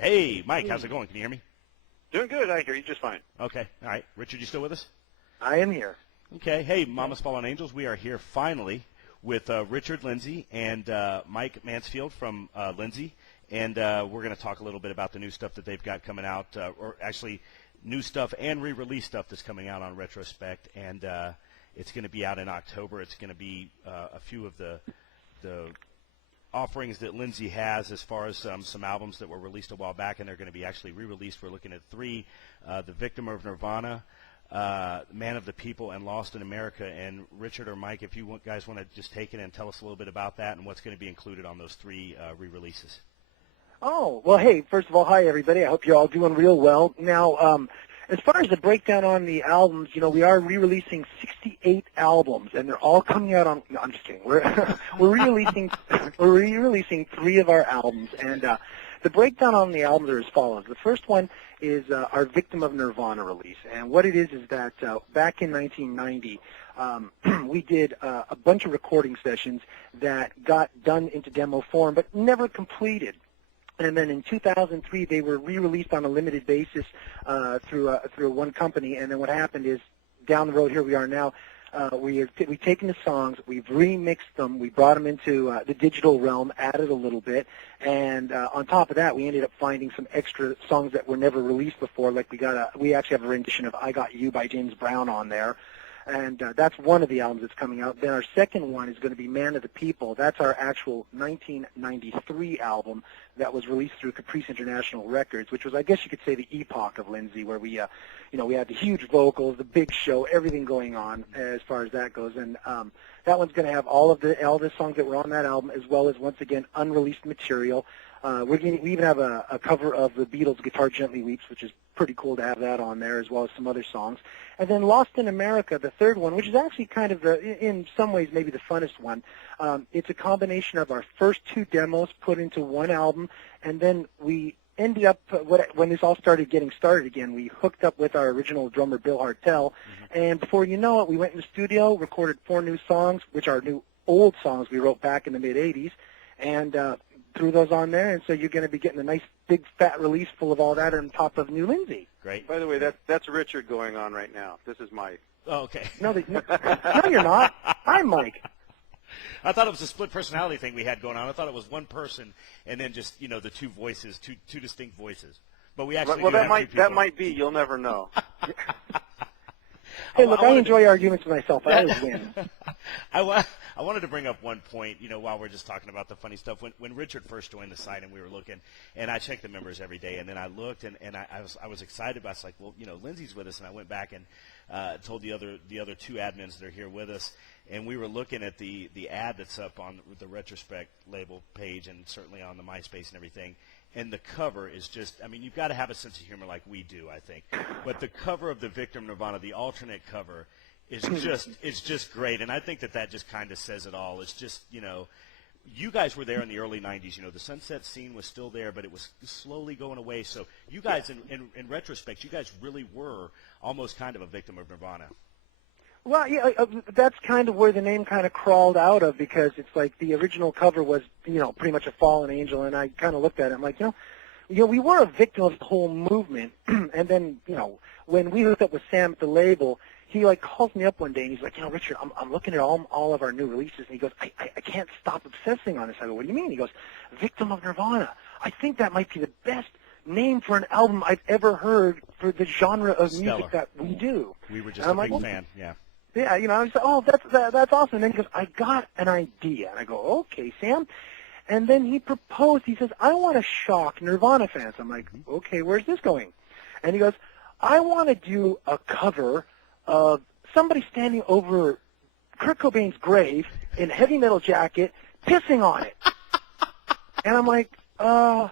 Hey, Mike, how's it going? Can you hear me? Doing good. I hear you just fine. Okay. All right. Richard, you still with us? I am here. Okay. Hey, Mama's Fallen Angels, we are here finally with Richard Lynzee and Mike Mansfield from Lynzee, and we're going to talk a little bit about the new stuff that they've got coming out, or actually new stuff and re-release stuff that's coming out on Retrospect, and it's going to be out in October. It's going to be a few of the offerings that Lynzee has as far as some albums that were released a while back, and they're going to be actually re-released. We're looking at 3, The Victim of Nirvana, Man of the People, and Lost in America. And Richard or Mike, if you guys want to just take it and tell us a little bit about that and what's going to be included on those 3 re-releases. Oh, well, hey, first of all, hi, everybody. I hope you're all doing real well. Now, as far as the breakdown on the albums, we are re-releasing 68 albums, and they're all coming out on, no, I'm just kidding. We're re-releasing 3 of our albums, and the breakdown on the albums are as follows. The first one is our Victim of Nirvana release, and what it is that back in 1990, we did a bunch of recording sessions that got done into demo form but never completed. And then in 2003, they were re-released on a limited basis through one company. And then what happened is, down the road, here we are now. We've taken the songs, we've remixed them, we brought them into the digital realm, added a little bit, and on top of that, we ended up finding some extra songs that were never released before. Like we actually have a rendition of "I Got You" by James Brown on there. And that's one of the albums that's coming out. Then our second one is going to be Man of the People. That's our actual 1993 album that was released through Caprice International Records, which was, I guess you could say, the epoch of Lynzee, where we had the huge vocals, the big show, everything going on as far as that goes. And that one's going to have all the songs that were on that album, as well as, once again, unreleased material. We even have a cover of the Beatles' Guitar Gently Weeps, which is pretty cool to have that on there, as well as some other songs. And then Lost in America, the third one, which is actually kind of, in some ways, maybe the funnest one. It's a combination of our first 2 demos put into one album, and then we ended up, when this all started getting started again, we hooked up with our original drummer, Bill Hartel, and before you know it, we went in the studio, recorded 4 new songs, which are new old songs we wrote back in the mid-'80s, and threw those on there, and so you're going to be getting a nice big fat release full of all that on top of new Lynzee. Great. By the way, that's Richard going on right now. This is Mike. Oh, okay. No, you're not. I'm Mike. I thought it was a split personality thing we had going on. I thought it was one person and then just, the 2 voices, two distinct voices. But we actually that might be. You'll never know. Hey, look, I enjoy arguments with myself. I always win. I wanted to bring up one point, while we're just talking about the funny stuff. When Richard first joined the site and we were looking, and I check the members every day, and then I looked and I was excited. I was like, well, Lynzee's with us, and I went back and told the other 2 admins that are here with us, and we were looking at the ad that's up on the Retrospect label page, and certainly on the MySpace and everything. And the cover is just, you've got to have a sense of humor like we do, I think. But the cover of the Victim Nirvana, the alternate cover, is just great. And I think that just kind of says it all. It's just, you guys were there in the early 90s. The Sunset scene was still there, but it was slowly going away. So you guys, in retrospect, you guys really were almost kind of a victim of Nirvana. Well, yeah, that's kind of where the name kind of crawled out of, because it's like the original cover was, pretty much a fallen angel, and I kind of looked at it, I'm like, we were a victim of the whole movement, and then, when we hooked up with Sam at the label, he calls me up one day and he's like, Richard, I'm looking at all of our new releases, and he goes, I can't stop obsessing on this. I go, what do you mean? He goes, Victim of Nirvana. I think that might be the best name for an album I've ever heard for the genre of music that we do. We were just a big fan, yeah. Yeah, I was like, oh, that's awesome. And then he goes, I got an idea. And I go, okay, Sam. And then he proposed. He says, I want to shock Nirvana fans. I'm like, okay, where's this going? And he goes, I want to do a cover of somebody standing over Kurt Cobain's grave in a heavy metal jacket, pissing on it. And I'm like, if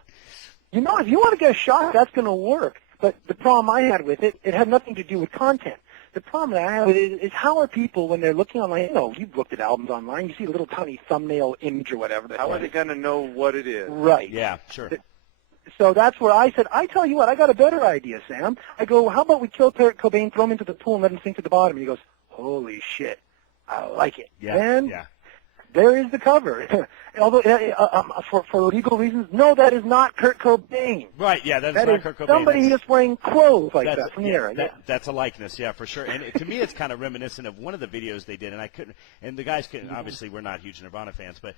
you want to get a shot, that's going to work. But the problem I had with it had nothing to do with content. The problem that I have with it is how are people, when they're looking online, you've looked at albums online, you see a little tiny thumbnail image or whatever. How are they going to know what it is? Right. Yeah, sure. So that's where I said, I tell you what, I got a better idea, Sam. I go, how about we kill Kurt Cobain, throw him into the pool, and let him sink to the bottom? And he goes, holy shit, I like it. Yeah, then, yeah. There is the cover. Although, for legal reasons, no, that is not Kurt Cobain. Right, yeah, that's That not is Kurt Cobain. somebody just wearing clothes like That's- that from the yeah, era. That's a likeness, yeah, for sure. And to me, it's kind of reminiscent of one of the videos they did, and I couldn't. And the guys couldn't. Obviously, we're not huge Nirvana fans, but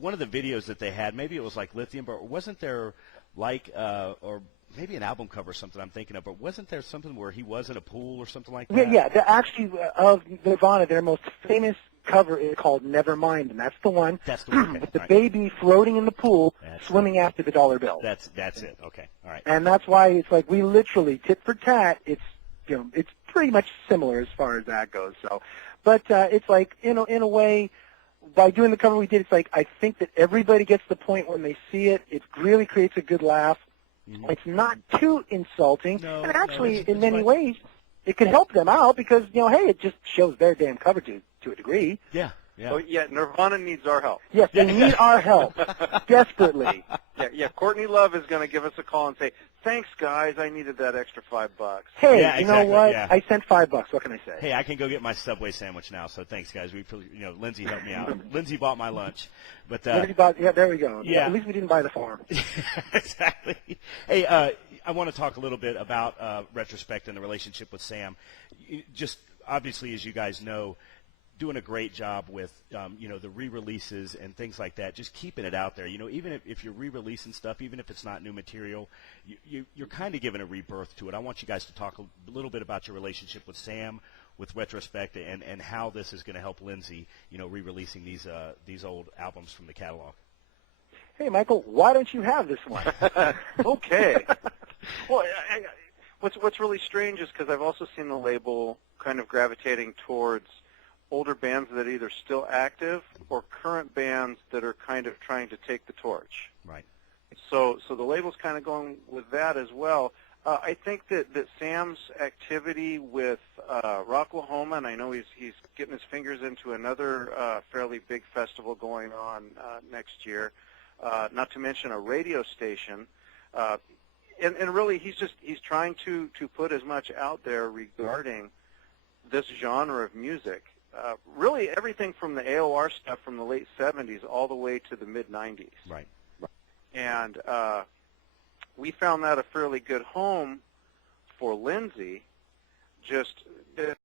one of the videos that they had, maybe it was like Lithium, but wasn't there like or maybe an album cover or something I'm thinking of, but wasn't there something where he was in a pool or something like that? Yeah. Actually, of Nirvana, their most famous cover is called Nevermind, and that's the one That's the one. Okay. with the All right. baby floating in the pool, That's swimming after the dollar bill. That's it. Okay, all right. And that's why it's like we literally tit for tat. It's it's pretty much similar as far as that goes. So, but it's like in a way, by doing the cover we did, it's like I think that everybody gets the point when they see it. It really creates a good laugh. Mhm. It's not too insulting, No, and actually, it's in many like- ways, it could help them out because hey, it just shows their damn cover to a degree. Yeah, yeah. Oh, yeah, Nirvana needs our help. Yes, they need our help desperately. Yeah, Courtney Love is going to give us a call and say, "Thanks, guys. I needed that extra $5." Hey, Yeah, you know exactly, what? yeah. I sent $5. What can I say? Hey, I can go get my Subway sandwich now. So thanks, guys. Lynzee helped me out. Lynzee bought my lunch, but Yeah, there we go. Yeah. At least we didn't buy the farm. exactly. Hey, I want to talk a little bit about Retrospect and the relationship with Sam. Just obviously, as you guys know, doing a great job with the re-releases and things like that, just keeping it out there. Even if you're re-releasing stuff, even if it's not new material, you're kind of giving a rebirth to it. I want you guys to talk a little bit about your relationship with Sam, with Retrospect, and how this is going to help Lynzee, re-releasing these old albums from the catalog. Hey, Michael, why don't you have this one? Okay. Well, what's really strange is because I've also seen the label kind of gravitating towards older bands that are either still active or current bands that are kind of trying to take the torch. Right. So the label's kind of going with that as well. I think that Sam's activity with Rocklahoma, and I know he's getting his fingers into another fairly big festival going on next year, not to mention a radio station. And really, he's trying to put as much out there regarding this genre of music. Really, everything from the AOR stuff from the late 70s all the way to the mid-90s. Right. And we found that a fairly good home for Lynzee. Just